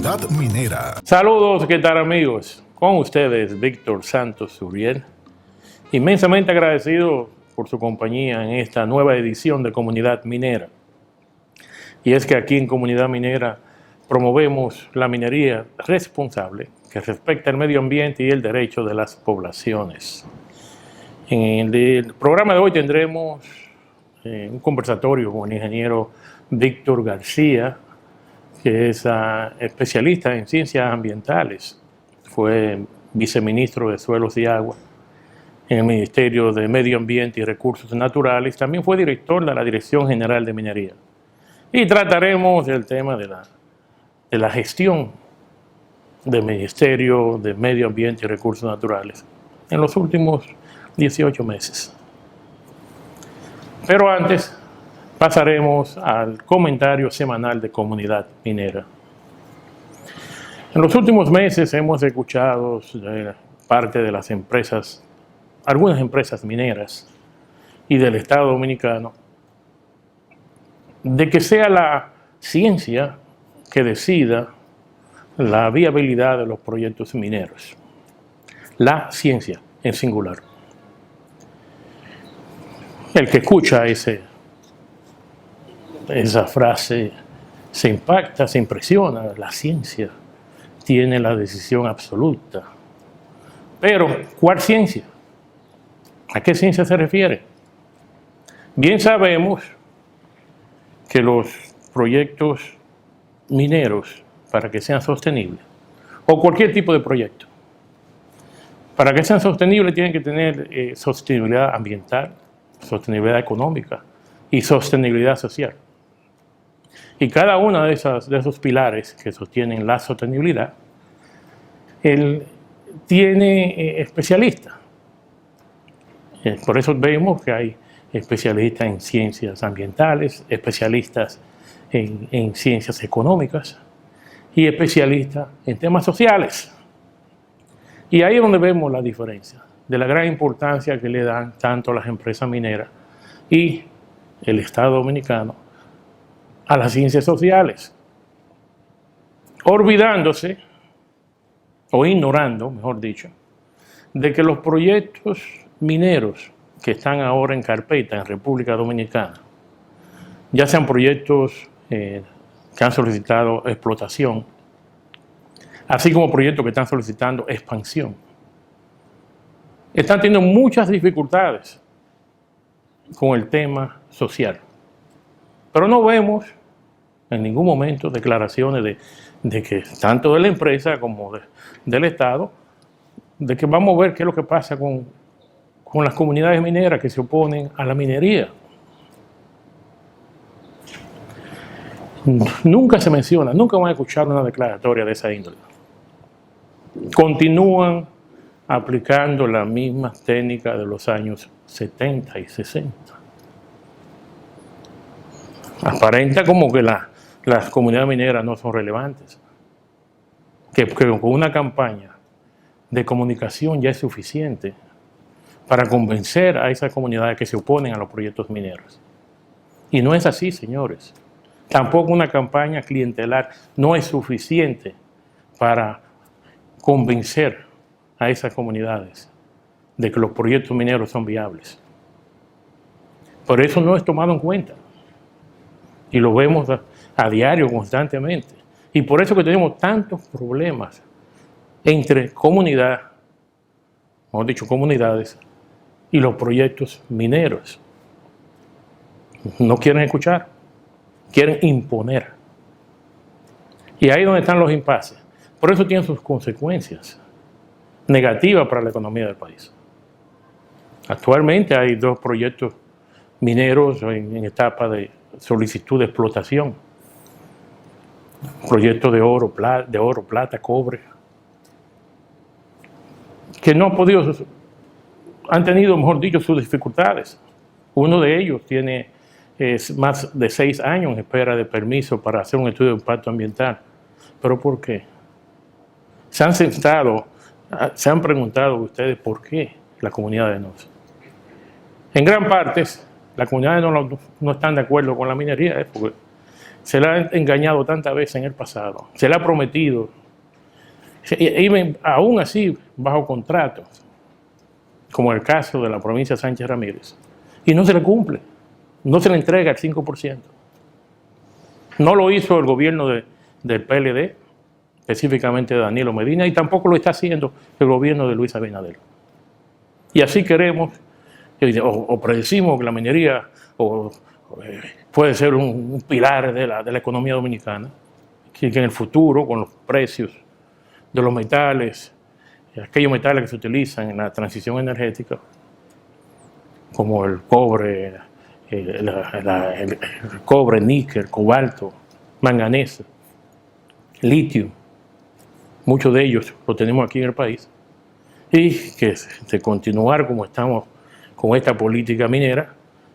Comunidad Minera. Saludos, ¿qué tal amigos? Con ustedes, Víctor Santos Uriel. Inmensamente agradecido por su compañía en esta nueva edición de Comunidad Minera. Y es que aquí en Comunidad Minera promovemos la minería responsable que respecta el medio ambiente y el derecho de las poblaciones. En el programa de hoy tendremos un conversatorio con el ingeniero Víctor García, que es especialista en ciencias ambientales. Fue viceministro de Suelos y Agua en el Ministerio de Medio Ambiente y Recursos Naturales. También fue director de la Dirección General de Minería. Y trataremos el tema de la gestión del Ministerio de Medio Ambiente y Recursos Naturales en los últimos 18 meses. Pero antes pasaremos al comentario semanal de Comunidad Minera. En los últimos meses hemos escuchado de parte de las empresas, algunas empresas mineras y del Estado Dominicano, de que sea la ciencia que decida la viabilidad de los proyectos mineros. La ciencia en singular. El que escucha esa frase se impacta, se impresiona. La ciencia tiene la decisión absoluta. Pero, ¿cuál ciencia? ¿A qué ciencia se refiere? Bien sabemos que los proyectos mineros, para que sean sostenibles, o cualquier tipo de proyecto, para que sean sostenibles tienen que tener sostenibilidad ambiental, sostenibilidad económica y sostenibilidad social. Y cada uno de esos pilares que sostienen la sostenibilidad, él tiene especialistas. Por eso vemos que hay especialistas en ciencias ambientales, especialistas en ciencias económicas y especialistas en temas sociales. Y ahí es donde vemos la diferencia de la gran importancia que le dan tanto las empresas mineras y el Estado Dominicano a las ciencias sociales, olvidándose o ignorando, mejor dicho, de que los proyectos mineros que están ahora en carpeta en República Dominicana, ya sean proyectos que han solicitado explotación, así como proyectos que están solicitando expansión, están teniendo muchas dificultades con el tema social. Pero no vemos en ningún momento declaraciones de que tanto de la empresa como del Estado, de que vamos a ver qué es lo que pasa con las comunidades mineras que se oponen a la minería. Nunca se menciona, nunca van a escuchar una declaratoria de esa índole. Continúan aplicando las mismas técnicas de los años 70 y 60. Aparenta como que las comunidades mineras no son relevantes, que con una campaña de comunicación ya es suficiente para convencer a esas comunidades que se oponen a los proyectos mineros. Y no es así, señores. Tampoco una campaña clientelar no es suficiente para convencer a esas comunidades de que los proyectos mineros son viables. Por eso no es tomado en cuenta. Y lo vemos a diario, constantemente. Y por eso que tenemos tantos problemas entre comunidades y los proyectos mineros. No quieren escuchar, quieren imponer. Y ahí es donde están los impases. Por eso tienen sus consecuencias negativas para la economía del país. Actualmente hay 2 proyectos mineros en etapa de solicitud de explotación. Proyectos de oro, plata, cobre, que no han tenido, mejor dicho, sus dificultades. Uno de ellos tiene más de 6 años en espera de permiso para hacer un estudio de impacto ambiental. ¿Pero por qué? Se han preguntado ustedes por qué las comunidades no. En gran parte, las comunidades no están de acuerdo con la minería, porque se le ha engañado tantas veces en el pasado, se le ha prometido, y aún así bajo contrato, como el caso de la provincia de Sánchez Ramírez, y no se le cumple, no se le entrega el 5%. No lo hizo el gobierno del PLD, específicamente de Danilo Medina, y tampoco lo está haciendo el gobierno de Luis Abinader. Y así queremos, o predecimos que la minería puede ser un pilar de la economía dominicana, que en el futuro, con los precios de los metales, aquellos metales que se utilizan en la transición energética, como el cobre, el cobre, níquel, cobalto, manganeso, litio, muchos de ellos lo tenemos aquí en el país, y que de continuar como estamos con esta política minera,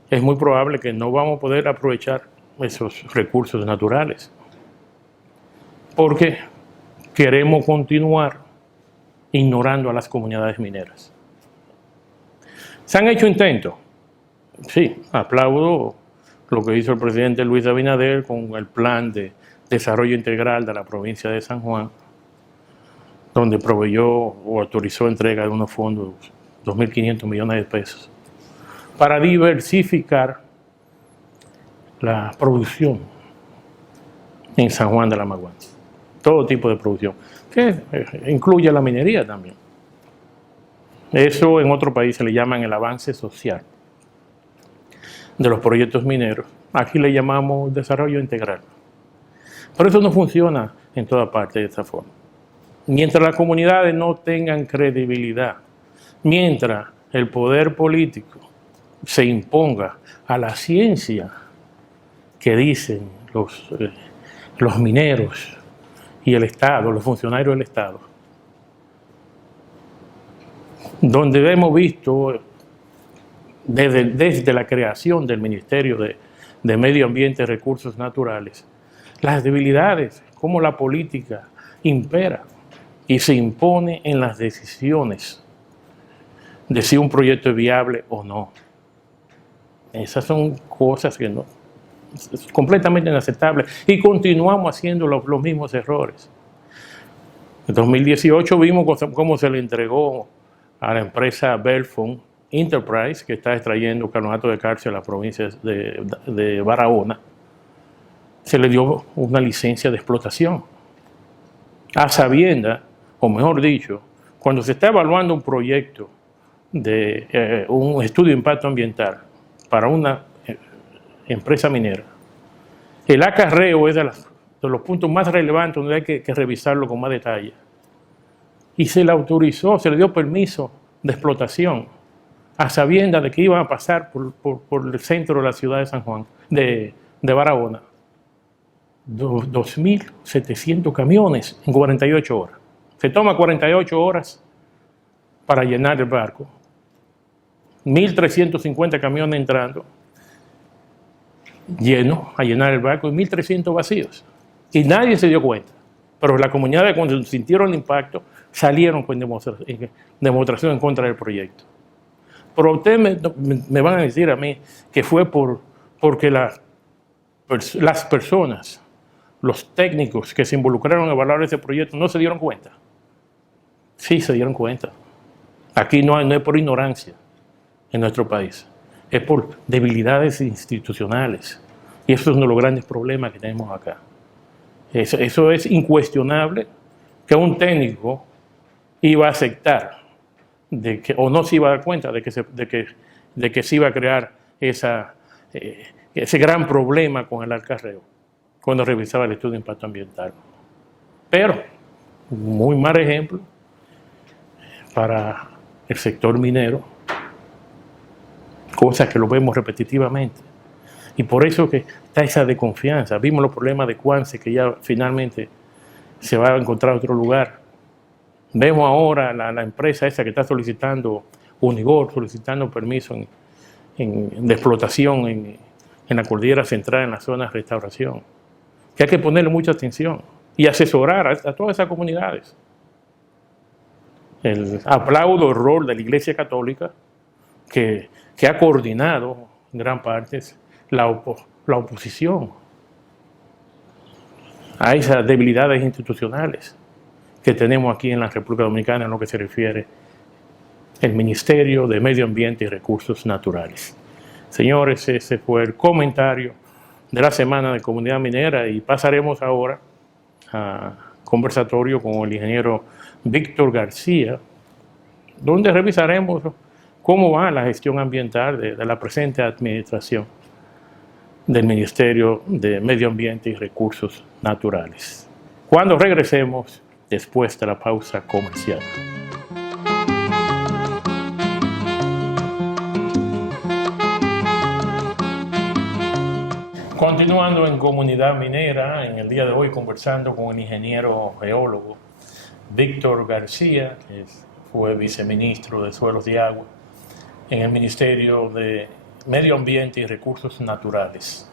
es muy probable que no vamos a poder aprovechar esos recursos naturales, porque queremos continuar ignorando a las comunidades mineras. ¿Se han hecho intentos? Sí, aplaudo lo que hizo el presidente Luis Abinader con el plan de desarrollo integral de la provincia de San Juan, donde proveyó o autorizó entrega de unos fondos, 2.500 millones de pesos, para diversificar la producción en San Juan de la Maguana. Todo tipo de producción, que incluye la minería también. Eso en otros países le llaman el avance social de los proyectos mineros. Aquí le llamamos desarrollo integral. Pero eso no funciona en toda parte de esta forma. Mientras las comunidades no tengan credibilidad, mientras el poder político se imponga a la ciencia que dicen los mineros y el Estado, los funcionarios del Estado, donde hemos visto desde la creación del Ministerio de Medio Ambiente y Recursos Naturales, las debilidades, cómo la política impera y se impone en las decisiones de si un proyecto es viable o no. Esas son cosas que no, es completamente inaceptable, y continuamos haciendo los mismos errores. En 2018 vimos cómo se le entregó a la empresa Belfond Enterprise, que está extrayendo carbonato de calcio en las provincias de Barahona, se le dio una licencia de explotación a sabiendas, o mejor dicho, cuando se está evaluando un proyecto de un estudio de impacto ambiental para una empresa minera, el acarreo es de los puntos más relevantes donde hay que revisarlo con más detalle. Y se le autorizó, se le dio permiso de explotación a sabiendas de que iban a pasar por el centro de la ciudad de San Juan, de Barahona, 2.700 camiones en 48 horas. Se toma 48 horas para llenar el barco. 1.350 camiones entrando, llenos a llenar el barco, y 1.300 vacíos. Y nadie se dio cuenta. Pero la comunidad, cuando sintieron el impacto, salieron con demostración en contra del proyecto. Pero ustedes me van a decir a mí que fue porque las personas, los técnicos que se involucraron en evaluar ese proyecto, no se dieron cuenta. Sí se dieron cuenta. Aquí no es por ignorancia en nuestro país, es por debilidades institucionales. Y eso es uno de los grandes problemas que tenemos acá. Eso es incuestionable, que un técnico iba a aceptar o no se iba a dar cuenta de que se iba a crear ese gran problema con el acarreo cuando revisaba el estudio de impacto ambiental. Pero, muy mal ejemplo para el sector minero, cosas que lo vemos repetitivamente. Y por eso que está esa desconfianza. Vimos los problemas de Cuance, que ya finalmente se va a encontrar otro lugar. Vemos ahora la empresa esa que está solicitando, Unigor, solicitando permiso de explotación en la cordillera central, en la zona de restauración. Que hay que ponerle mucha atención y asesorar a todas esas comunidades. Aplaudo el rol de la Iglesia Católica, que ha coordinado en gran parte la oposición a esas debilidades institucionales que tenemos aquí en la República Dominicana en lo que se refiere al Ministerio de Medio Ambiente y Recursos Naturales. Señores, ese fue el comentario de la Semana de Comunidad Minera y pasaremos ahora a conversatorio con el ingeniero Víctor García, donde revisaremos cómo va la gestión ambiental de la presente administración del Ministerio de Medio Ambiente y Recursos Naturales. Cuando regresemos después de la pausa comercial. Continuando en Comunidad Minera, en el día de hoy conversando con el ingeniero geólogo Víctor García, que fue viceministro de Suelos y Agua en el Ministerio de Medio Ambiente y Recursos Naturales.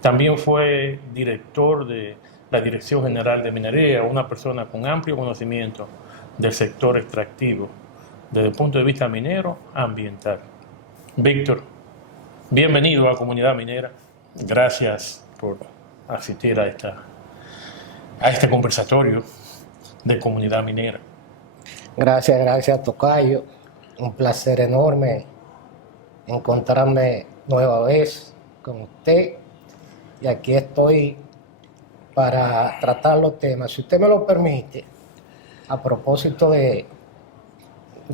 También fue director de la Dirección General de Minería, una persona con amplio conocimiento del sector extractivo desde el punto de vista minero ambiental. Víctor, bienvenido a Comunidad Minera. Gracias por asistir a este conversatorio de Comunidad Minera. Gracias, Tocayo. Un placer enorme encontrarme nueva vez con usted. Y aquí estoy para tratar los temas. Si usted me lo permite, a propósito de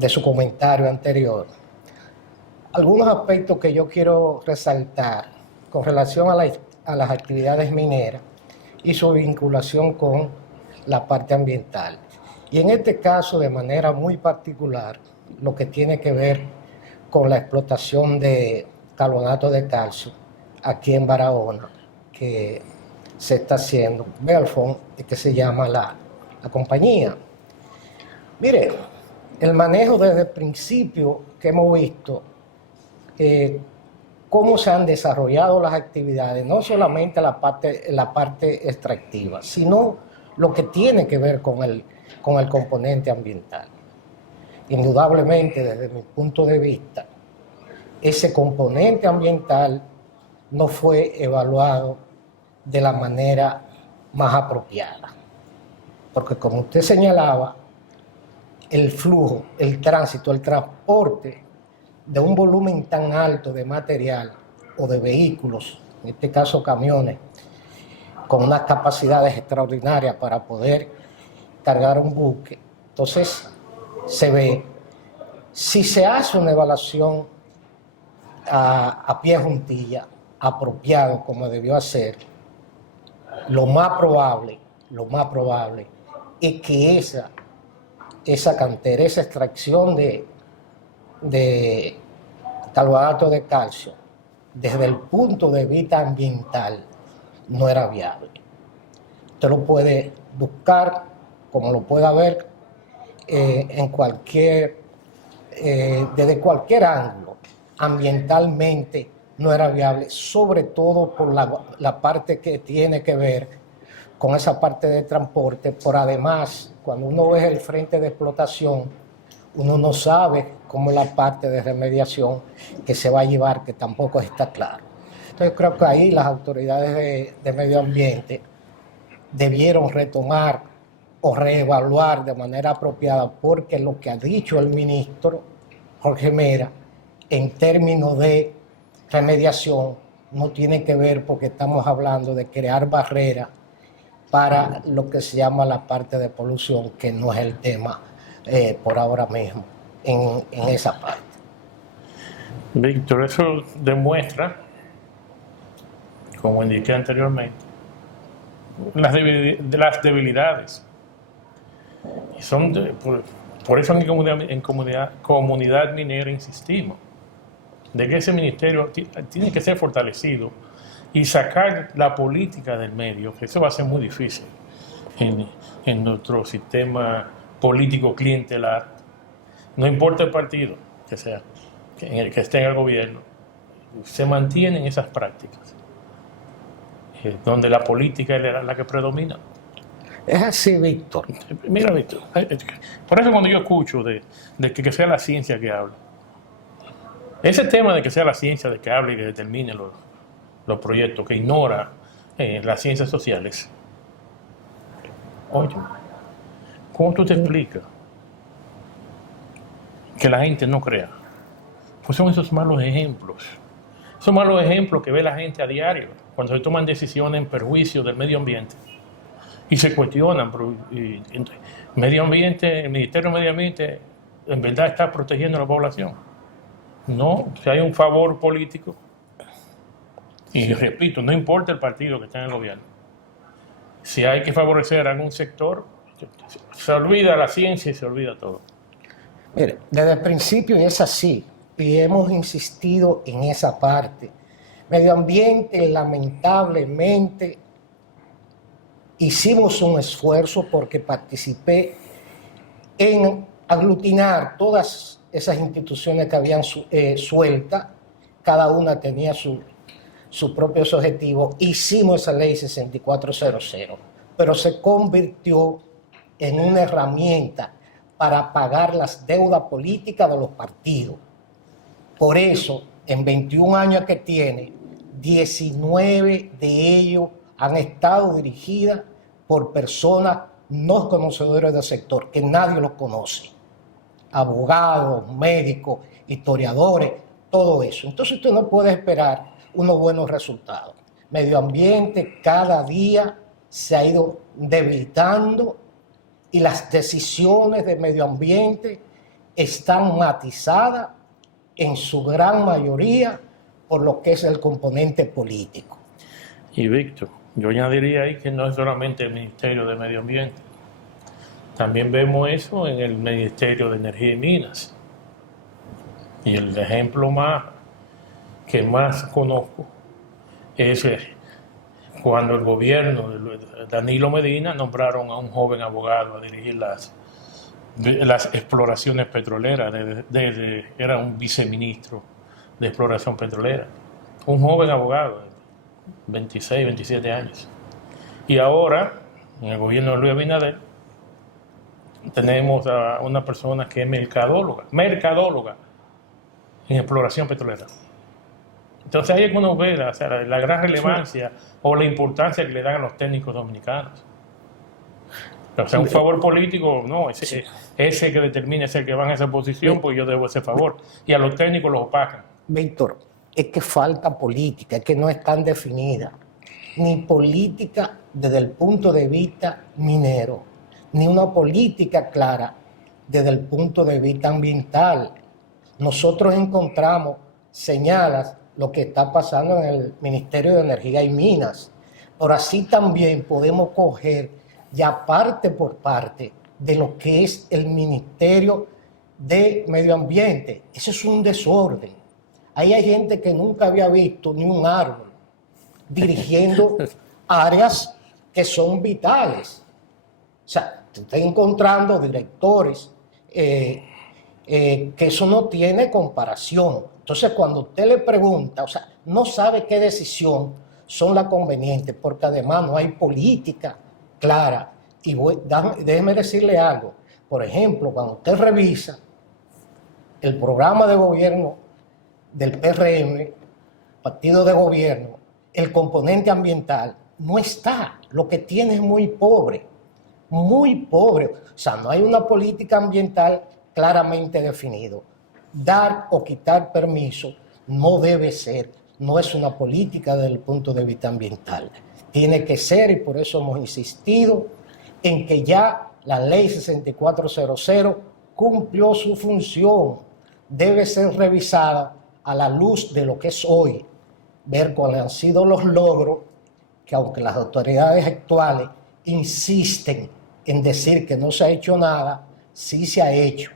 su comentario anterior, algunos aspectos que yo quiero resaltar con relación a las actividades mineras y su vinculación con la parte ambiental. Y en este caso, de manera muy particular, lo que tiene que ver con la explotación de carbonato de calcio aquí en Barahona, que se está haciendo, Belfond, que se llama la compañía. Mire, el manejo desde el principio que hemos visto, cómo se han desarrollado las actividades, no solamente la parte extractiva, sino lo que tiene que ver con el componente ambiental. Indudablemente, desde mi punto de vista, ese componente ambiental no fue evaluado de la manera más apropiada. Porque como usted señalaba, el flujo, el tránsito, el transporte de un volumen tan alto de material o de vehículos, en este caso camiones, con unas capacidades extraordinarias para poder cargar un buque. Entonces se ve, si se hace una evaluación a pie juntilla, apropiado como debió hacer, lo más probable es que esa cantera, esa extracción de carbonato de calcio, desde el punto de vista ambiental, no era viable. Usted lo puede buscar, como lo pueda ver, desde cualquier ángulo. Ambientalmente no era viable, sobre todo por la parte que tiene que ver con esa parte de transporte. Por además, cuando uno ve el frente de explotación, uno no sabe cómo es la parte de remediación que se va a llevar, que tampoco está claro. Entonces creo que ahí las autoridades de medio ambiente debieron retomar o reevaluar de manera apropiada, porque lo que ha dicho el ministro Jorge Mera en términos de remediación no tiene que ver, porque estamos hablando de crear barreras para lo que se llama la parte de polución, que no es el tema por ahora mismo en esa parte. Víctor, eso demuestra, como indiqué anteriormente, las debilidades. Y por eso en comunidad minera insistimos, de que ese ministerio tiene que ser fortalecido y sacar la política del medio, que eso va a ser muy difícil en nuestro sistema político clientelar. No importa el partido que sea, que esté en el gobierno, se mantienen esas prácticas, donde la política es la que predomina. Es así, Víctor. Mira, Víctor, por eso cuando yo escucho de que sea la ciencia que hable, ese tema de que sea la ciencia de que hable y que determine los proyectos, que ignora las ciencias sociales, Oye, ¿cómo tú te explicas que la gente no crea? Pues son esos malos ejemplos. Esos malos ejemplos que ve la gente a diario cuando se toman decisiones en perjuicio del medio ambiente y se cuestionan. Medio ambiente, el Ministerio de Medio Ambiente en verdad está protegiendo a la población. No, si hay un favor político, y repito, no importa el partido que esté en el gobierno, si hay que favorecer a algún sector, se olvida la ciencia y se olvida todo. Mire, desde el principio es así, y hemos insistido en esa parte. Medio ambiente, lamentablemente, hicimos un esfuerzo porque participé en aglutinar todas esas instituciones que habían sueltas, cada una tenía sus propios objetivos. Hicimos esa ley 6400, pero se convirtió en una herramienta para pagar las deudas políticas de los partidos. Por eso, en 21 años que tiene, 19 de ellos han estado dirigidas por personas no conocedores del sector, que nadie los conoce. Abogados, médicos, historiadores, todo eso. Entonces usted no puede esperar unos buenos resultados. Medio ambiente cada día se ha ido debilitando y las decisiones de medio ambiente están matizadas en su gran mayoría por lo que es el componente político. Y Víctor, yo añadiría ahí que no es solamente el Ministerio de Medio Ambiente. También vemos eso en el Ministerio de Energía y Minas. Y el ejemplo que más conozco es cuando el gobierno de Danilo Medina nombraron a un joven abogado a dirigir las exploraciones petroleras, era un viceministro de exploración petrolera, un joven abogado de 26, 27 años. Y ahora, en el gobierno de Luis Abinader, tenemos a una persona que es mercadóloga en exploración petrolera. Entonces ahí es que uno ve la gran relevancia o la importancia que le dan a los técnicos dominicanos. O sea, un favor político, no, ese que determina es el que va en esa posición, pues yo debo ese favor. Y a los técnicos los opacan. Víctor, es que falta política, es que no están definidas. Ni política desde el punto de vista minero, ni una política clara desde el punto de vista ambiental. Nosotros encontramos señalas lo que está pasando en el Ministerio de Energía y Minas, pero así también podemos coger ya parte por parte de lo que es el Ministerio de Medio Ambiente. Eso es un desorden. Ahí hay gente que nunca había visto ni un árbol dirigiendo áreas que son vitales. O sea, te está encontrando directores que eso no tiene comparación. Entonces, cuando usted le pregunta, o sea, no sabe qué decisión son las convenientes, porque además no hay política clara. Y déjeme decirle algo. Por ejemplo, cuando usted revisa el programa de gobierno del PRM, partido de gobierno, el componente ambiental no está. Lo que tiene es muy pobre, muy pobre. O sea, no hay una política ambiental claramente definida. Dar o quitar permiso no debe ser, no es una política desde el punto de vista ambiental. Tiene que ser, y por eso hemos insistido en que ya la ley 6400 cumplió su función. Debe ser revisada a la luz de lo que es hoy, ver cuáles han sido los logros, que aunque las autoridades actuales insisten en decir que no se ha hecho nada, sí se ha hecho.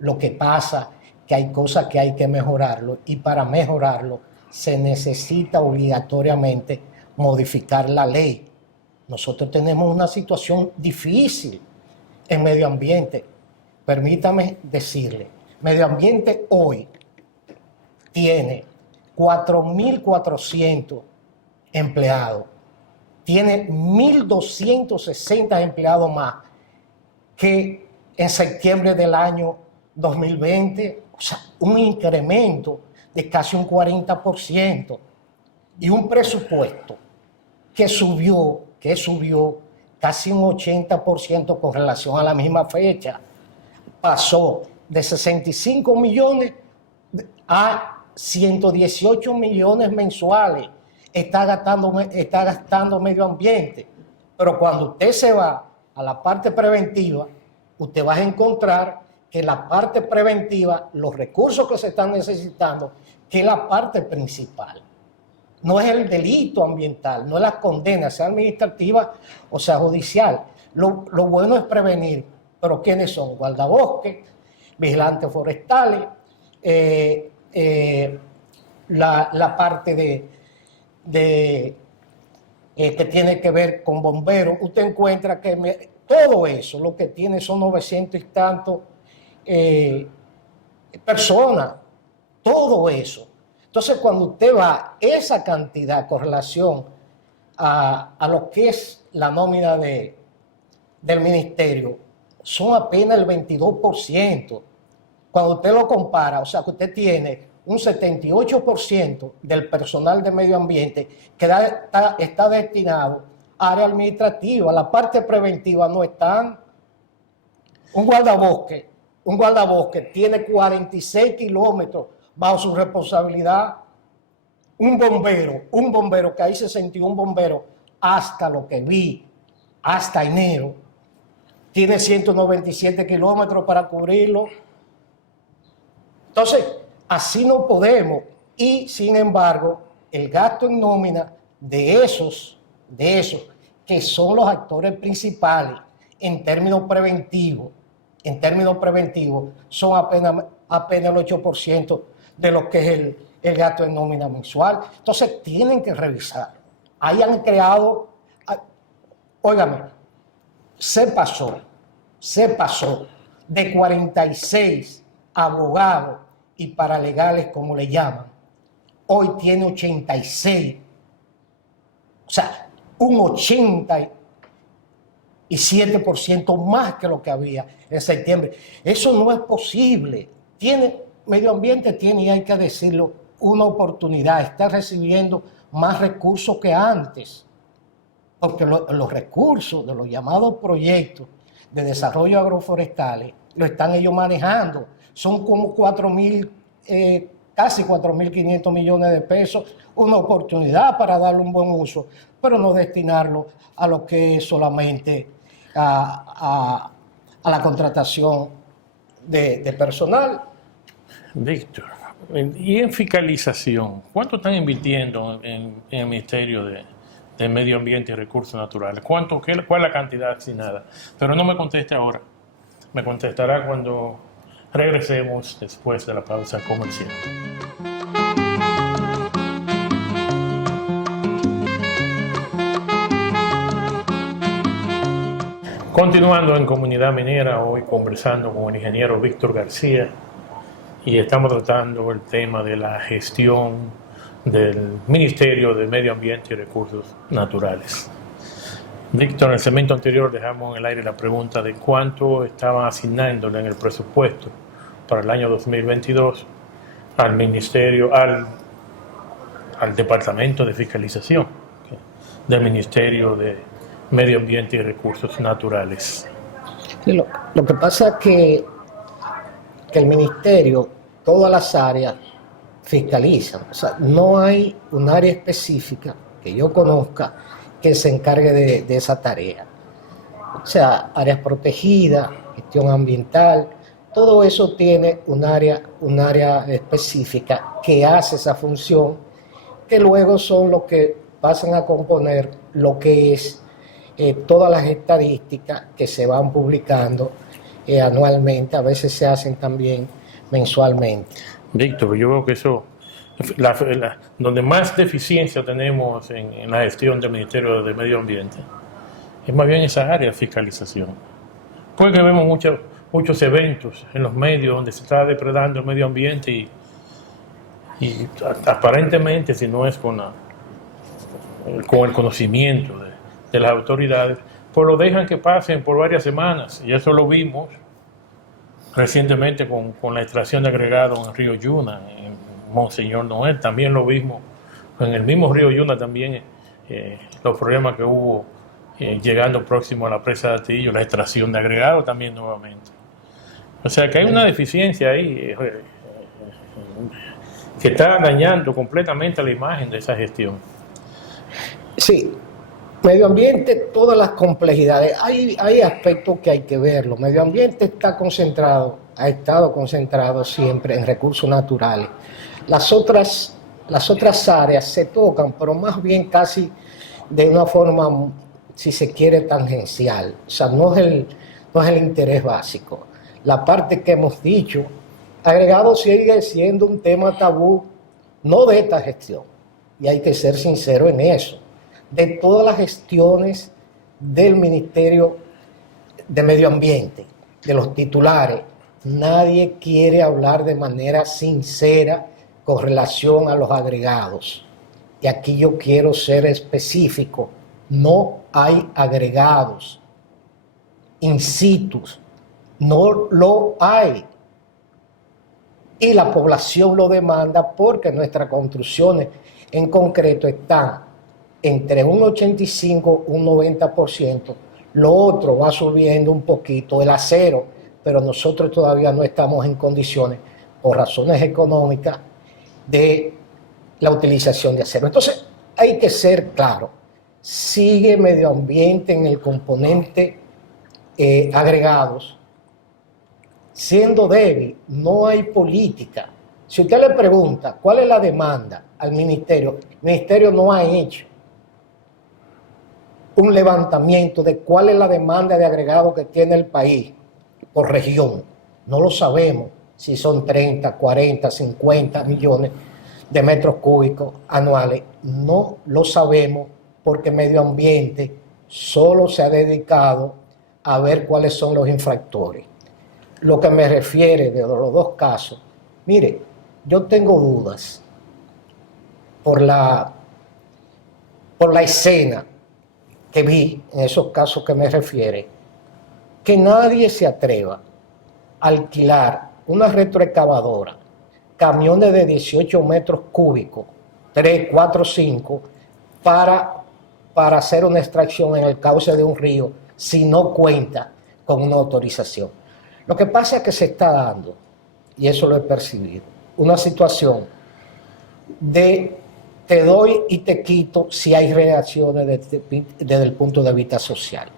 Lo que pasa que hay cosas que hay que mejorarlo, y para mejorarlo se necesita obligatoriamente modificar la ley. Nosotros tenemos una situación difícil en medio ambiente. Permítame decirle, medio ambiente hoy tiene 4.400 empleados, tiene 1.260 empleados más que en septiembre del año 2020, o sea, un incremento de casi un 40%, y un presupuesto que subió casi un 80% con relación a la misma fecha. Pasó de 65 millones a 118 millones mensuales. Está gastando medio ambiente. Pero cuando usted se va a la parte preventiva, usted va a encontrar que la parte preventiva, los recursos que se están necesitando, que es la parte principal. No es el delito ambiental, no es la condena, sea administrativa o sea judicial. Lo bueno es prevenir, pero ¿quiénes son? Guardabosques, vigilantes forestales, la parte que tiene que ver con bomberos. Usted encuentra que todo eso lo que tiene son 900 y tantos personas, todo eso. Entonces, cuando usted va esa cantidad con relación a lo que es la nómina del ministerio, son apenas el 22%. Cuando usted lo compara, o sea, que usted tiene un 78% del personal de medio ambiente que está destinado a área administrativa, la parte preventiva no están. Un guardabosque tiene 46 kilómetros bajo su responsabilidad. Un bombero, que hay 61 bomberos, hasta lo que vi, hasta enero, tiene 197 kilómetros para cubrirlo. Entonces, así no podemos. Y, sin embargo, el gasto en nómina de esos que son los actores principales en términos preventivos, son apenas el 8% de lo que es el gasto en nómina mensual. Entonces, tienen que revisar. Ahí han creado, óigame, se pasó de 46 abogados y paralegales, como le llaman, hoy tiene 86. O sea, un 87% más que lo que había en septiembre. Eso no es posible. Medio ambiente tiene, y hay que decirlo, una oportunidad. Está recibiendo más recursos que antes. Porque los recursos de los llamados proyectos de desarrollo agroforestales lo están ellos manejando. Son como casi 4.500 millones de pesos, una oportunidad para darle un buen uso, pero no destinarlo a lo que es solamente a la contratación de personal. Víctor, y en fiscalización, ¿cuánto están invirtiendo en el Ministerio de Medio Ambiente y Recursos Naturales? ¿Cuál es la cantidad asignada? Pero no me conteste ahora, me contestará cuando regresemos después de la pausa comercial. Continuando en Comunidad Minera, hoy conversando con el ingeniero Víctor García, y estamos tratando el tema de la gestión del Ministerio de Medio Ambiente y Recursos Naturales. Víctor, en el segmento anterior dejamos en el aire la pregunta de cuánto estaban asignándole en el presupuesto para el año 2022 al Ministerio, al Departamento de Fiscalización del Ministerio de Medio Ambiente y Recursos Naturales. Sí, lo que pasa es que el ministerio, todas las áreas fiscalizan. O sea, no hay un área específica que yo conozca que se encargue de esa tarea. O sea, áreas protegidas, gestión ambiental, todo eso tiene un área específica que hace esa función, que luego son los que pasan a componer lo que es todas las estadísticas que se van publicando anualmente, a veces se hacen también mensualmente. Víctor, yo veo que eso, donde más deficiencia tenemos en la gestión del Ministerio de Medio Ambiente, es más bien esa área de fiscalización. Porque vemos muchos eventos en los medios donde se está depredando el medio ambiente y aparentemente, si no es con el conocimiento de las autoridades, pues lo dejan que pasen por varias semanas, y eso lo vimos recientemente con la extracción de agregado en el río Yuna, en Monseñor Noel. También lo vimos en el mismo río Yuna, también los problemas que hubo llegando próximo a la presa de Atillo, la extracción de agregado también nuevamente. O sea que hay una deficiencia ahí que está dañando completamente la imagen de esa gestión. Sí, medio ambiente, todas las complejidades. Hay aspectos que hay que verlo. Medio ambiente ha estado concentrado siempre en recursos naturales. Las otras áreas se tocan, pero más bien casi de una forma, si se quiere, tangencial. O sea, no es el interés básico. La parte que hemos dicho, agregado sigue siendo un tema tabú, no de esta gestión, y hay que ser sincero en eso, de todas las gestiones del Ministerio de Medio Ambiente, de los titulares. Nadie quiere hablar de manera sincera con relación a los agregados. Y aquí yo quiero ser específico, no hay agregados in situ, no lo hay. Y la población lo demanda porque nuestras construcciones en concreto están entre un 85 y un 90%. Lo otro va subiendo un poquito, el acero, pero nosotros todavía no estamos en condiciones, por razones económicas, de la utilización de acero. Entonces, hay que ser claro, sigue medio ambiente en el componente agregados, siendo débil, no hay política. Si usted le pregunta cuál es la demanda al ministerio, el ministerio no ha hecho un levantamiento de cuál es la demanda de agregado que tiene el país por región. No lo sabemos si son 30, 40, 50 millones de metros cúbicos anuales. No lo sabemos porque medio ambiente solo se ha dedicado a ver cuáles son los infractores. Lo que me refiere de los dos casos, mire, yo tengo dudas por la escena que vi en esos casos que me refiere, que nadie se atreva a alquilar una retroexcavadora, camiones de 18 metros cúbicos, 3, 4, 5, para hacer una extracción en el cauce de un río si no cuenta con una autorización. Lo que pasa es que se está dando, y eso lo he percibido, una situación de te doy y te quito si hay reacciones desde el punto de vista social.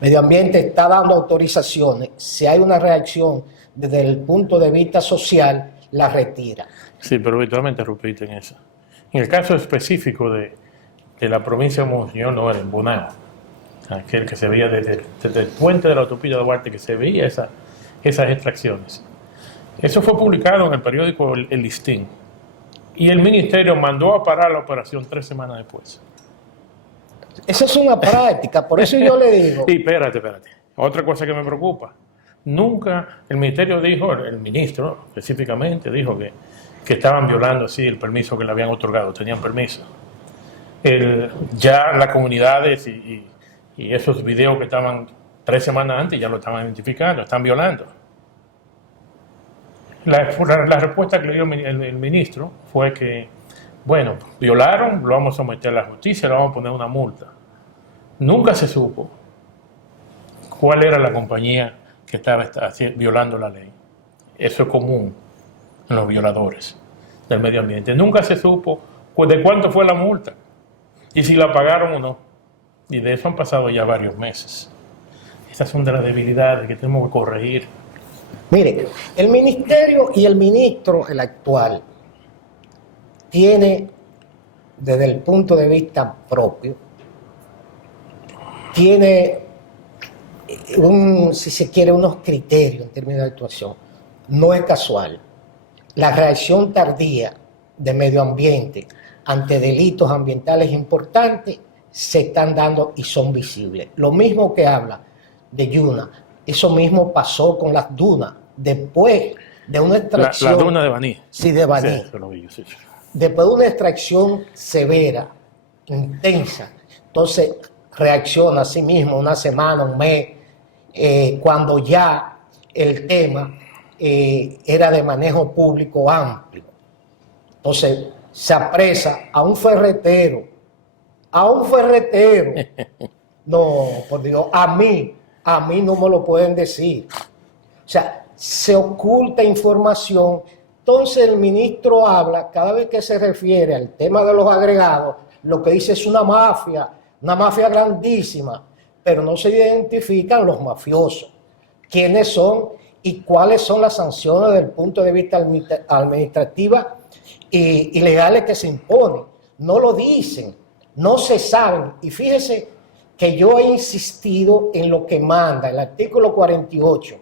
Medio ambiente está dando autorizaciones, si hay una reacción desde el punto de vista social, la retira. Sí, pero virtualmente repite en eso. En el caso específico de la provincia de Monseñor Noel, en Bonao, aquel que se veía desde el puente de la autopista de Duarte, que se veía esas extracciones. Eso fue publicado en el periódico El Listín. Y el ministerio mandó a parar la operación 3 semanas después. Esa es una práctica, por eso yo le digo. Y espérate. Otra cosa que me preocupa. Nunca el ministerio dijo, el ministro específicamente dijo que estaban violando así el permiso que le habían otorgado, tenían permiso. Ya las comunidades y esos videos que estaban 3 semanas antes ya lo estaban identificando, están violando. La respuesta que le dio el ministro fue que, bueno, violaron, lo vamos a someter a la justicia, le vamos a poner una multa. Nunca se supo cuál era la compañía que estaba violando la ley. Eso es común en los violadores del medio ambiente. Nunca se supo de cuánto fue la multa y si la pagaron o no. Y de eso han pasado ya varios meses. Estas son de las debilidades que tenemos que corregir. Mire, el ministerio y el ministro, el actual, tiene, desde el punto de vista propio, tiene, si se quiere, unos criterios en términos de actuación. No es casual. La reacción tardía de medio ambiente ante delitos ambientales importantes se están dando y son visibles. Lo mismo que habla de Yuna, eso mismo pasó con las dunas. Después de una extracción... La duna de Baní. Sí, de Baní. Sí, eso lo vi, sí. Después de una extracción severa, intensa, entonces reacciona a sí mismo una semana, un mes, cuando ya el tema era de manejo público amplio. Entonces se apresa a un ferretero, a un ferretero. No, por Dios, a mí no me lo pueden decir. O sea, se oculta información. Entonces el ministro habla, cada vez que se refiere al tema de los agregados, lo que dice es una mafia grandísima, pero no se identifican los mafiosos, quiénes son y cuáles son las sanciones desde el punto de vista administrativa y legales que se imponen. No lo dicen, no se saben. Y fíjese que yo he insistido en lo que manda el artículo 48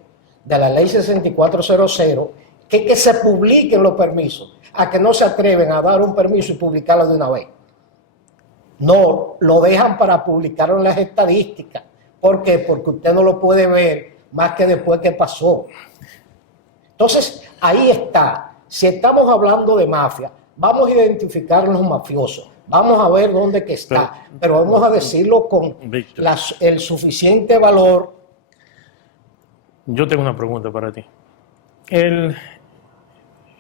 de la ley 6400, que se publiquen los permisos, a que no se atreven a dar un permiso y publicarlo de una vez. No, lo dejan para publicarlo en las estadísticas. ¿Por qué? Porque usted no lo puede ver más que después que pasó. Entonces, ahí está. Si estamos hablando de mafia, vamos a identificar los mafiosos. Vamos a ver dónde que está. Pero vamos a decirlo con el suficiente valor. Yo tengo una pregunta para ti.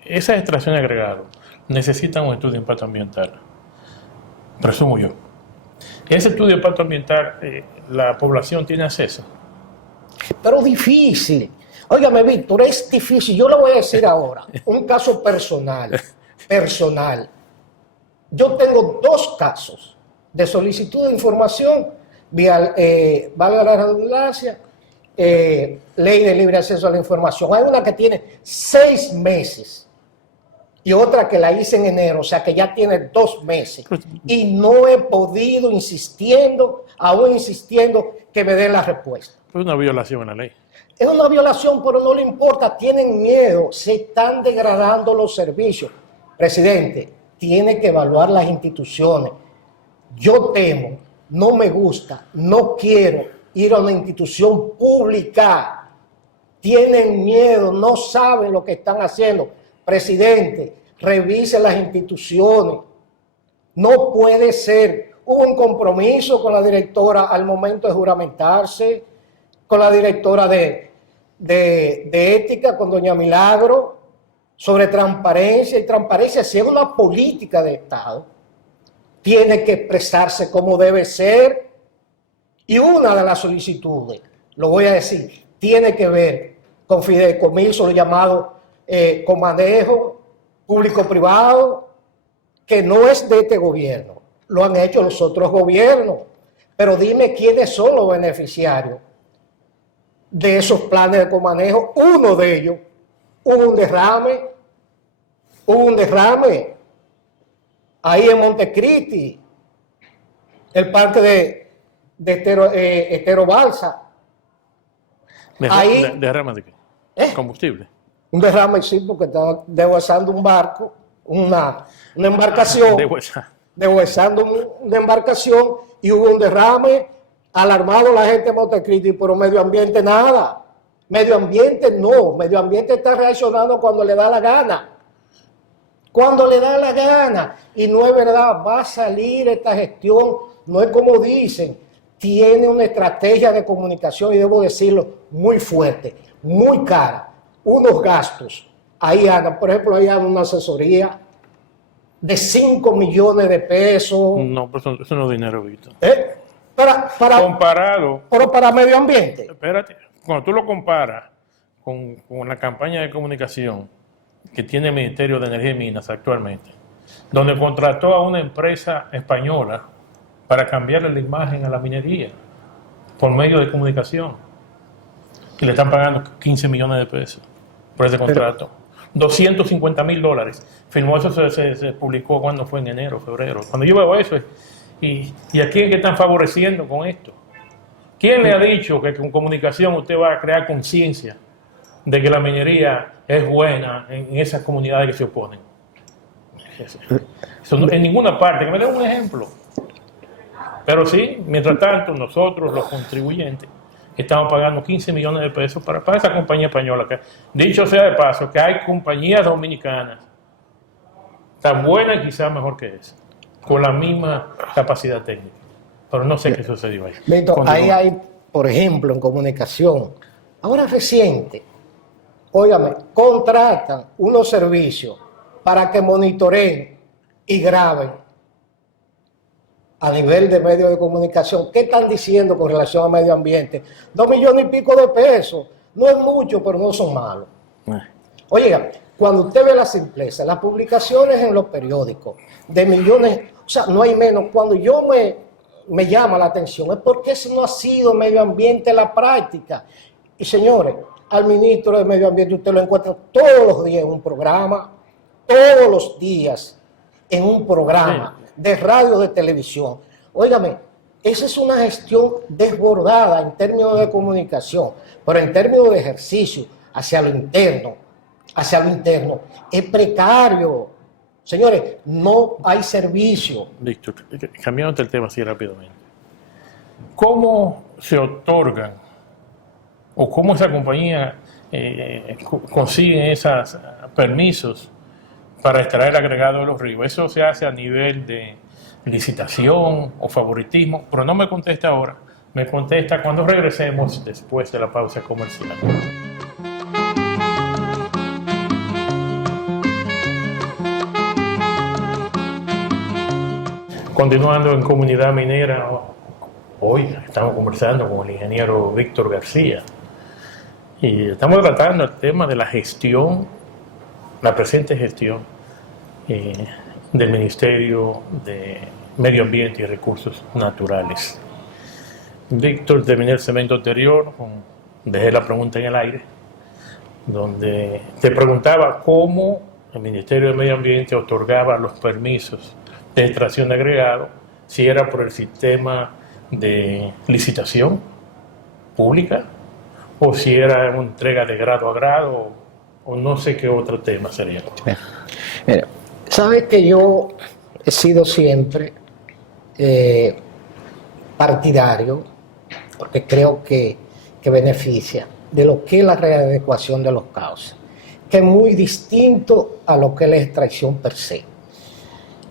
Esa extracción de agregado necesita un estudio de impacto ambiental. Presumo yo. Ese estudio de impacto ambiental, ¿la población tiene acceso? Pero difícil. Óigame, Víctor, es difícil. Yo le voy a decir ahora, un caso personal. Yo tengo 2 casos de solicitud de información vía, valga la redundancia, ley de libre acceso a la información. Hay una que tiene 6 meses y otra que la hice en enero, o sea que ya tiene 2 meses. Y no he podido, aún insistiendo, que me den la respuesta. Es una violación en la ley. Es una violación, pero no le importa, tienen miedo, se están degradando los servicios. Presidente, tiene que evaluar las instituciones. Yo temo, no me gusta, no quiero ir a una institución pública. Tienen miedo, no saben lo que están haciendo. Presidente, revise las instituciones. No puede ser. Hubo un compromiso con la directora al momento de juramentarse, con la directora de ética, con doña Milagro, sobre transparencia. Y transparencia, si es una política de Estado, tiene que expresarse como debe ser. Y una de las solicitudes, lo voy a decir, tiene que ver con fideicomiso, lo llamado con manejo público-privado, que no es de este gobierno, lo han hecho los otros gobiernos. Pero dime quiénes son los beneficiarios de esos planes de comanejo. Uno de ellos, hubo un derrame ahí en Montecristi, el parque de Estero Balsa. ¿Derrame de qué? Combustible. Un derrame, sí, porque estaba deshuesando un barco, una embarcación. Deshuesando una embarcación y hubo un derrame. Alarmado la gente de Montecristi, pero medio ambiente nada. Medio ambiente no. Medio ambiente está reaccionando cuando le da la gana. Cuando le da la gana. Y no es verdad, va a salir esta gestión, no es como dicen. Tiene una estrategia de comunicación, y debo decirlo, muy fuerte, muy cara. Unos gastos. Ahí andan, por ejemplo, ahí anda una asesoría de 5 millones de pesos. No, pero eso no es dinero, Víctor. Comparado. Pero para medio ambiente. Espérate, cuando tú lo comparas con la campaña de comunicación que tiene el Ministerio de Energía y Minas actualmente, donde contrató a una empresa española para cambiarle la imagen a la minería por medio de comunicación, y le están pagando 15 millones de pesos por ese contrato. $250,000. Firmó eso, se publicó cuando fue en enero, febrero. Cuando yo veo eso, ¿y a quién que están favoreciendo con esto? ¿Quién le ha dicho que con comunicación usted va a crear conciencia de que la minería es buena en esas comunidades que se oponen? Eso no, en ninguna parte. Que me den un ejemplo. Pero sí, mientras tanto, nosotros, los contribuyentes, estamos pagando 15 millones de pesos para esa compañía española. Que, dicho sea de paso, que hay compañías dominicanas tan buenas y quizás mejor que esa, con la misma capacidad técnica. Pero no sé qué sucedió ahí. Víctor, ahí hay, por ejemplo, en comunicación, ahora reciente, óigame, contratan unos servicios para que monitoreen y graben a nivel de medios de comunicación, ¿qué están diciendo con relación al medio ambiente? 2 millones y pico de pesos. No es mucho, pero no son malos. Oiga, cuando usted ve la simpleza, las publicaciones en los periódicos de millones, o sea, no hay menos. Cuando yo me llama la atención es porque eso no ha sido medio ambiente en la práctica. Y señores, al ministro de Medio Ambiente usted lo encuentra todos los días en un programa, todos los días en un programa de radio, de televisión. Óigame, esa es una gestión desbordada en términos de comunicación, pero en términos de ejercicio hacia lo interno, es precario. Señores, no hay servicio. Víctor, cambiando el tema así rápidamente. ¿Cómo se otorgan o cómo esa compañía consigue esos permisos para extraer agregado de los ríos? ¿Eso se hace a nivel de licitación o favoritismo? Pero no me contesta ahora, me contesta cuando regresemos después de la pausa comercial. Continuando en Comunidad Minera, hoy estamos conversando con el ingeniero Víctor García y estamos tratando el tema de la gestión, la presente gestión del Ministerio de Medio Ambiente y Recursos Naturales. Víctor, terminé el segmento anterior, dejé la pregunta en el aire, donde te preguntaba cómo el Ministerio de Medio Ambiente otorgaba los permisos de extracción de agregado, si era por el sistema de licitación pública o si era una entrega de grado a grado o no sé qué otro tema sería. Mira, sabes que yo he sido siempre partidario, porque creo que beneficia de lo que es la readecuación de los cauces, que es muy distinto a lo que es la extracción per se.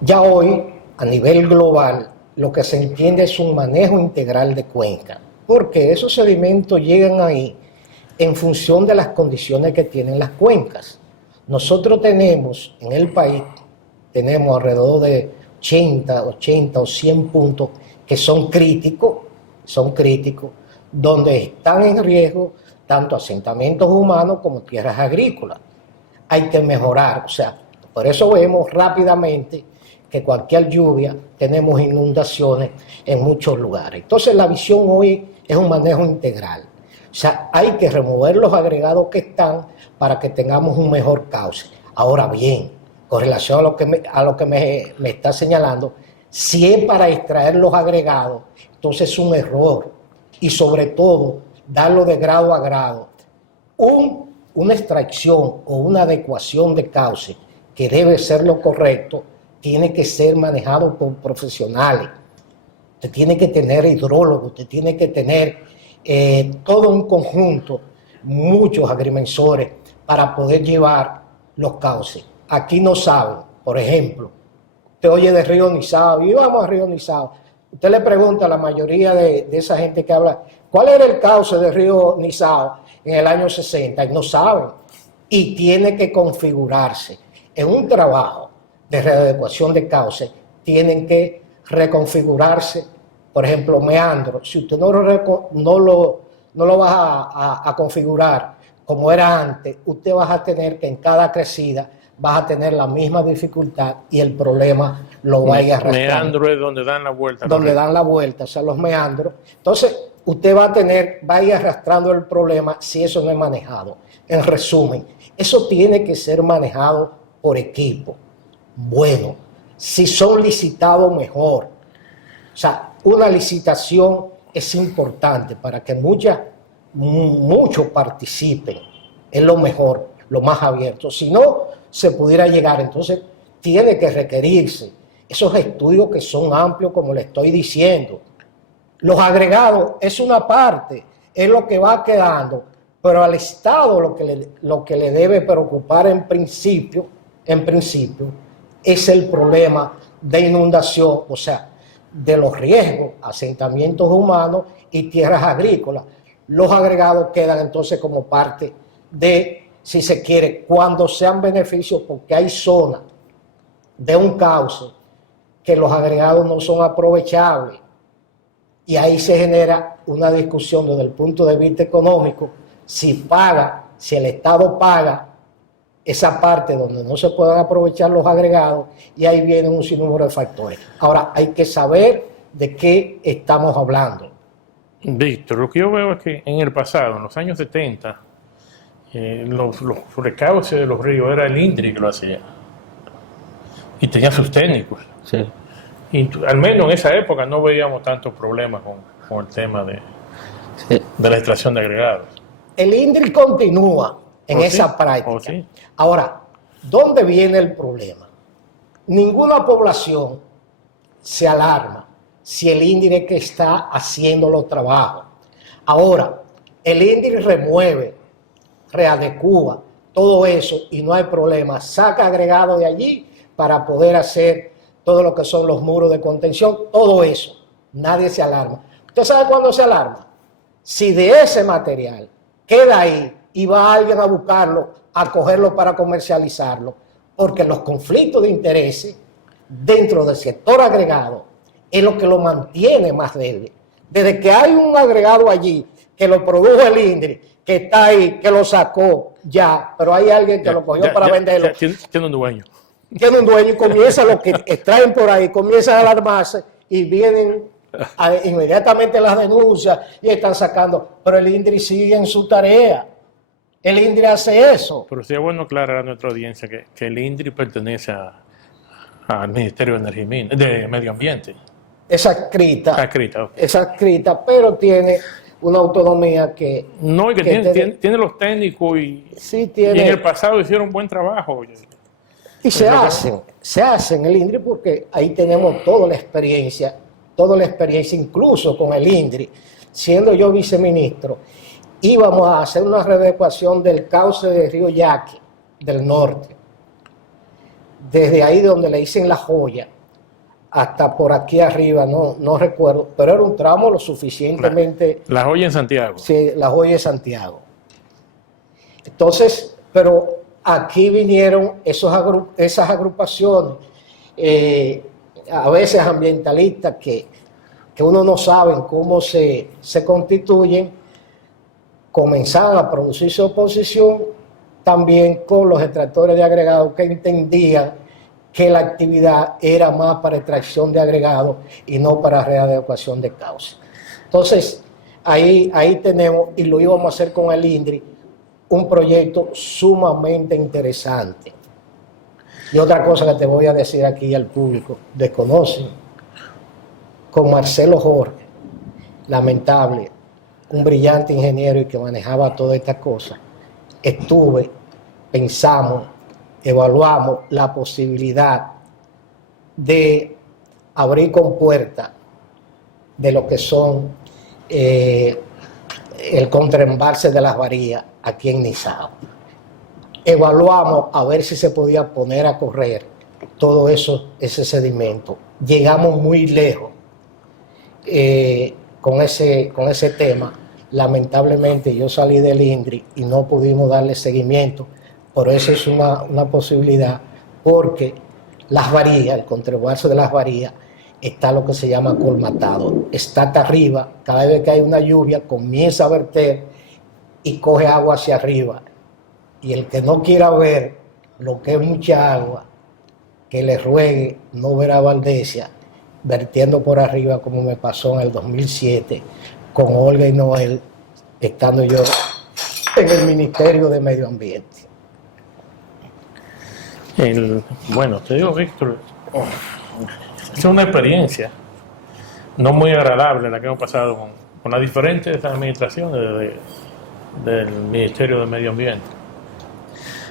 Ya hoy, a nivel global, lo que se entiende es un manejo integral de cuenca, porque esos sedimentos llegan ahí en función de las condiciones que tienen las cuencas. Nosotros tenemos en el país, tenemos alrededor de 80 o 100 puntos que son críticos, donde están en riesgo tanto asentamientos humanos como tierras agrícolas. Hay que mejorar, o sea, por eso vemos rápidamente que cualquier lluvia tenemos inundaciones en muchos lugares. Entonces la visión hoy es un manejo integral. O sea, hay que remover los agregados que están para que tengamos un mejor cauce. Ahora bien, con relación a lo que me está señalando, si es para extraer los agregados, entonces es un error. Y sobre todo, darlo de grado a grado. Una extracción o una adecuación de cauce, que debe ser lo correcto, tiene que ser manejado por profesionales. Usted tiene que tener hidrólogos, usted tiene que tener todo un conjunto, muchos agrimensores, para poder llevar los cauces. Aquí no saben, por ejemplo, usted oye de Río Nizao, y vamos a Río Nizao. Usted le pregunta a la mayoría de esa gente que habla, ¿cuál era el cauce de Río Nizao en el año 60? Y no saben. Y tiene que configurarse. En un trabajo de readecuación de cauce, tienen que reconfigurarse, por ejemplo, meandros. Si usted no lo va a configurar como era antes, usted va a tener que en cada crecida vas a tener la misma dificultad y el problema lo va a ir arrastrando. Meandro es donde dan la vuelta. Donde dan la vuelta, o sea, los meandros. Entonces, usted va a ir arrastrando el problema si eso no es manejado. En resumen, eso tiene que ser manejado por equipo. Bueno, si son licitados, mejor. O sea, una licitación es importante para que muchos participen. Es lo mejor, lo más abierto. Si no, se pudiera llegar. Entonces, tiene que requerirse esos estudios que son amplios, como le estoy diciendo. Los agregados es una parte, es lo que va quedando, pero al Estado lo que le debe preocupar en principio, es el problema de inundación, o sea, de los riesgos, asentamientos humanos y tierras agrícolas. Los agregados quedan entonces como parte de, si se quiere, cuando sean beneficios, porque hay zonas de un cauce que los agregados no son aprovechables. Y ahí se genera una discusión desde el punto de vista económico, si el Estado paga esa parte donde no se puedan aprovechar los agregados, y ahí viene un sinnúmero de factores. Ahora, hay que saber de qué estamos hablando. Víctor, lo que yo veo es que en el pasado, en los años 70, los recauces de los ríos era el INDRI que lo hacía. Y tenía sus técnicos. Sí. Y al menos en esa época no veíamos tantos problemas con el tema de la extracción de agregados. El INDRI continúa en esa práctica. Sí. Ahora, ¿dónde viene el problema? Ninguna población se alarma si el INDRI es que está haciendo los trabajos. Ahora, el INDRI remueve, readecúa todo eso y no hay problema. Saca agregado de allí para poder hacer todo lo que son los muros de contención, todo eso. Nadie se alarma. ¿Usted sabe cuándo se alarma? Si de ese material queda ahí y va alguien a buscarlo, a cogerlo para comercializarlo, porque los conflictos de intereses dentro del sector agregado es lo que lo mantiene más débil. Desde que hay un agregado allí que lo produjo el INDRI, que está ahí, que lo sacó ya, pero hay alguien que lo cogió para venderlo. Tiene un dueño. Tiene un dueño y comienza lo que extraen por ahí, comienzan a alarmarse y vienen inmediatamente las denuncias y están sacando. Pero el INDRI sigue en su tarea. El INDRI hace eso. Pero sería bueno aclarar a nuestra audiencia que el INDRI pertenece al Ministerio de Energía y Minas, de Medio Ambiente. Es adscrita. Okay. Es adscrita, pero tiene una autonomía que... No, y que tiene los técnicos y, sí tiene, y en el pasado hicieron un buen trabajo. Y se hacen el INDRI porque ahí tenemos toda la experiencia, incluso con el INDRI. Siendo yo viceministro, íbamos a hacer una readecuación del cauce del río Yaqui, del norte. Desde ahí donde le dicen La Joya, hasta por aquí arriba, no recuerdo, pero era un tramo lo suficientemente... La Joya en Santiago. Sí, La Joya de Santiago. Entonces, pero aquí vinieron esas agrupaciones, a veces ambientalistas, que uno no sabe cómo se constituyen, comenzaban a producirse oposición también con los extractores de agregados que entendían que la actividad era más para extracción de agregados y no para readecuación de cauce. Entonces, ahí tenemos, y lo íbamos a hacer con el INDRI, un proyecto sumamente interesante. Y otra cosa que te voy a decir aquí al público, desconocen, con Marcelo Jorge, lamentable, un brillante ingeniero y que manejaba todas estas cosas, pensamos, evaluamos la posibilidad de abrir compuertas de lo que son el contraembalse de Las Varías aquí en Nizao. Evaluamos a ver si se podía poner a correr todo ese sedimento. Llegamos muy lejos con ese tema. Lamentablemente yo salí del INDRI y no pudimos darle seguimiento, pero eso es una posibilidad, porque Las Varías, el contraembalse de Las Varías, está lo que se llama colmatado. Está hasta arriba, cada vez que hay una lluvia comienza a verter y coge agua hacia arriba. Y el que no quiera ver lo que es mucha agua, que le ruegue no ver a Valdesia vertiendo por arriba, como me pasó en el 2007 con Olga y Noel, estando yo en el Ministerio de Medio Ambiente. Bueno, te digo, Víctor, es una experiencia no muy agradable la que hemos pasado con las diferentes administraciones del Ministerio de Medio Ambiente.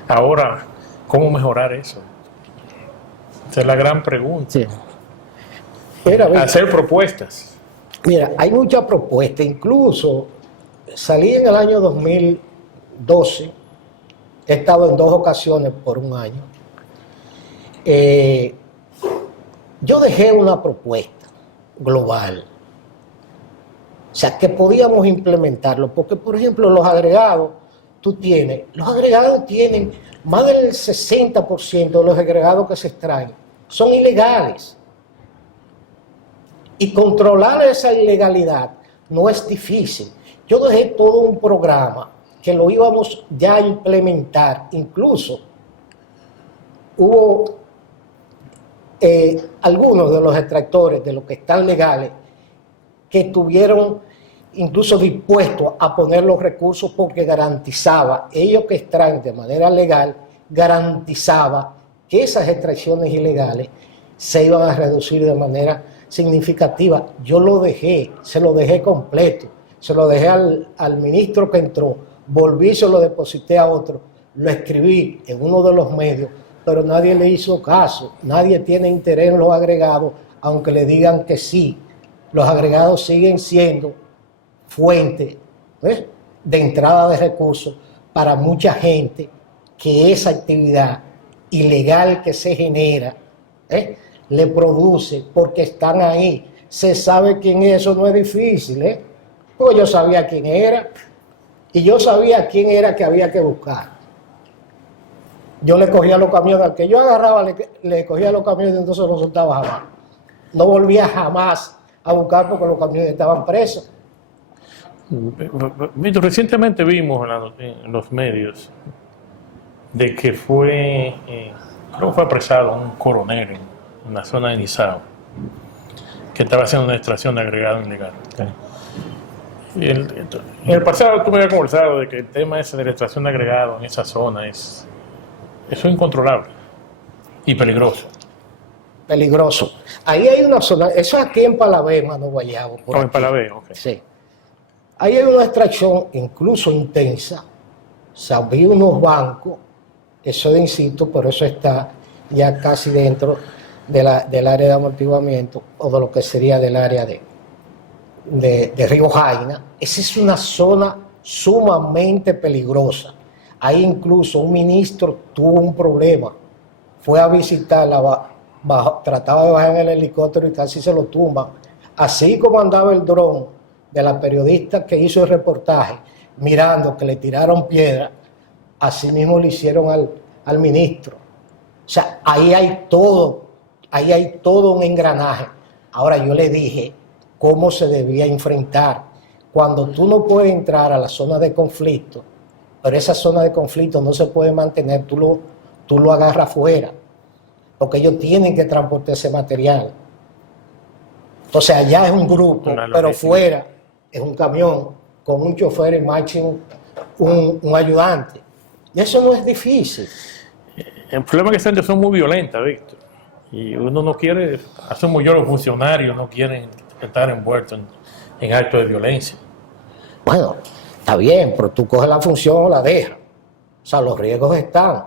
Ahora, ¿cómo mejorar eso? Esa es la gran pregunta. Sí. Hacer propuestas. Mira, hay muchas propuestas. Incluso salí en el año 2012, he estado en 2 ocasiones por un año. Yo dejé una propuesta global, o sea, que podíamos implementarlo, porque, por ejemplo, los agregados tienen más del 60% de los agregados que se extraen, son ilegales. Y controlar esa ilegalidad no es difícil. Yo dejé todo un programa que lo íbamos ya a implementar. Incluso hubo algunos de los extractores, de los que están legales, que estuvieron incluso dispuestos a poner los recursos porque garantizaba, ellos que extraen de manera legal, garantizaba que esas extracciones ilegales se iban a reducir de manera significativa. Yo lo dejé, se lo dejé completo, se lo dejé al ministro que entró, volví, se lo deposité a otro, lo escribí en uno de los medios, pero nadie le hizo caso, nadie tiene interés en los agregados, aunque le digan que sí. Los agregados siguen siendo fuente de entrada de recursos para mucha gente que esa actividad ilegal que se genera le produce, porque están ahí. Se sabe quién es, eso no es difícil, pues yo sabía quién era y yo sabía quién era que había que buscar. Yo le cogía los camiones, al que yo agarraba le cogía los camiones y entonces los soltaba jamás. No volvía jamás a buscar porque los camiones estaban presos. Recientemente vimos en los medios de que creo que fue apresado un coronel en la zona de Nizao, que estaba haciendo una extracción de agregado ilegal. Okay. En el pasado tú me habías conversado de que el tema ese de la extracción de agregado en esa zona eso es incontrolable y peligroso. Peligroso. Ahí hay una zona, eso es aquí en Palabé, Mano Guayabo. En Palabé, ok. Sí. Ahí hay una extracción incluso intensa. O sea, vi unos bancos, eso de insisto, pero eso está ya casi dentro del área de amortiguamiento o de lo que sería del área de Río Jaina. Esa es una zona sumamente peligrosa. Ahí incluso un ministro tuvo un problema, fue a visitarla, trataba de bajar en el helicóptero y casi se lo tumban. Así como andaba el dron de la periodista que hizo el reportaje, mirando que le tiraron piedra, así mismo le hicieron al ministro. O sea, ahí hay todo un engranaje. Ahora yo le dije cómo se debía enfrentar. Cuando tú no puedes entrar a la zona de conflicto, pero esa zona de conflicto no se puede mantener, tú lo agarras fuera, porque ellos tienen que transportar ese material. Entonces allá es un grupo, pero fuera es un camión con un chofer y máximo un ayudante. Y eso no es difícil. El problema es que estas gente son muy violentas, Víctor. Y uno no quiere, asumo yo, los funcionarios no quieren estar envueltos en actos de violencia. Bueno, está bien, pero tú coges la función o la dejas. O sea, los riesgos están.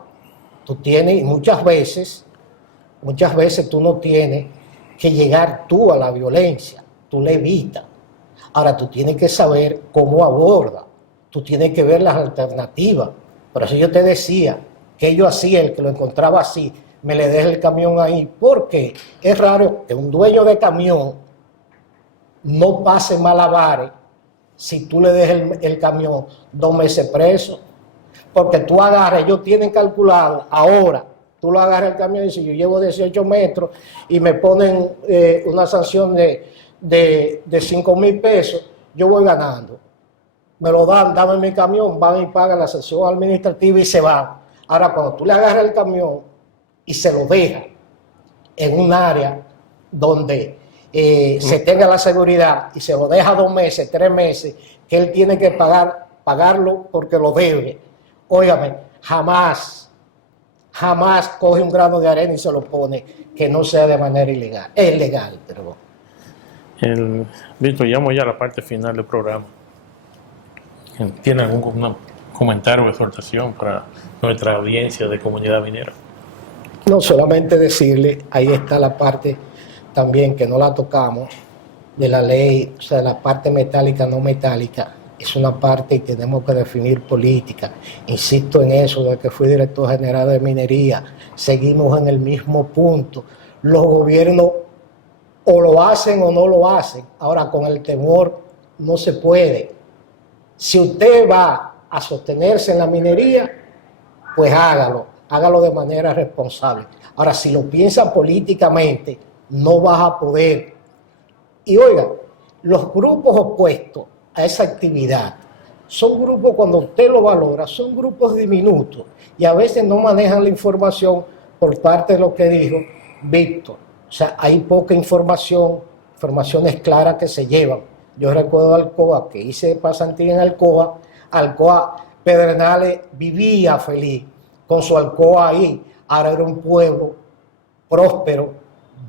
Tú tienes, y muchas veces tú no tienes que llegar tú a la violencia, tú la evitas. Ahora tú tienes que saber cómo aborda, tú tienes que ver las alternativas. Por eso yo te decía que yo hacía, el que lo encontraba así, me le deja el camión ahí, porque es raro que un dueño de camión no pase malabares si tú le dejas el camión 2 meses preso, porque tú agarras, ellos tienen calculado ahora, tú lo agarras el camión y dices, yo llevo 18 metros y me ponen una sanción de 5,000 pesos, yo voy ganando. Me lo dan, dame mi camión, van y pagan la sanción administrativa y se van. Ahora, cuando tú le agarras el camión y se lo dejas en un área donde se tenga la seguridad y se lo deja 2 meses, 3 meses, que él tiene que pagarlo porque lo debe. Óigame, jamás coge un grano de arena y se lo pone que no sea de manera ilegal. Es legal, pero... Víctor, llamo ya a la parte final del programa. ¿Tiene algún comentario o exhortación para nuestra audiencia de comunidad minera? No, solamente decirle, ahí está la parte también que no la tocamos, de la ley, o sea, la parte metálica, no metálica, es una parte y tenemos que definir política. Insisto en eso, desde que fui director general de minería, seguimos en el mismo punto. Los gobiernos o lo hacen o no lo hacen. Ahora, con el temor no se puede. Si usted va a sostenerse en la minería, pues hágalo de manera responsable. Ahora, si lo piensa políticamente, no vas a poder Y oiga, los grupos opuestos a esa actividad son grupos, cuando usted lo valora, son grupos diminutos y a veces no manejan la información por parte de lo que dijo Víctor. O sea, hay poca información, informaciones claras que se llevan. Yo recuerdo a Alcoa, que hice pasantía en Alcoa. Alcoa, Pedernales vivía feliz con su Alcoa ahí. Ahora era un pueblo próspero,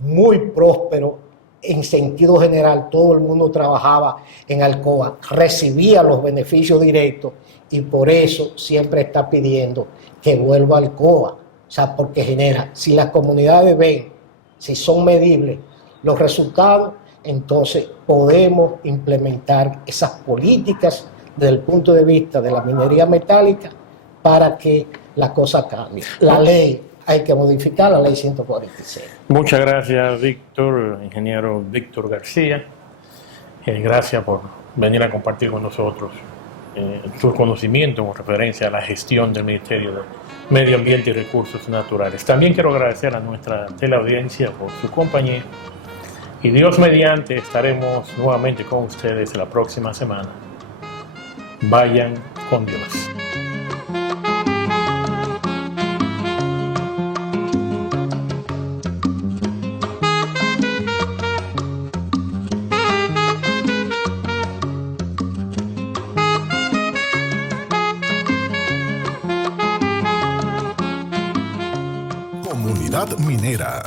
muy próspero en sentido general. Todo el mundo trabajaba en Alcoa, recibía los beneficios directos y por eso siempre está pidiendo que vuelva a Alcoa. O sea, porque genera, si las comunidades ven, si son medibles los resultados, entonces podemos implementar esas políticas desde el punto de vista de la minería metálica para que la cosa cambie. La ley hay que modificar, la ley 146. Muchas gracias, Víctor, ingeniero Víctor García. Gracias por venir a compartir con nosotros sus conocimientos con referencia a la gestión del Ministerio de Medio Ambiente y Recursos Naturales. También quiero agradecer a nuestra teleaudiencia por su compañía y Dios mediante estaremos nuevamente con ustedes la próxima semana. Vayan con Dios. Comunidad Minera.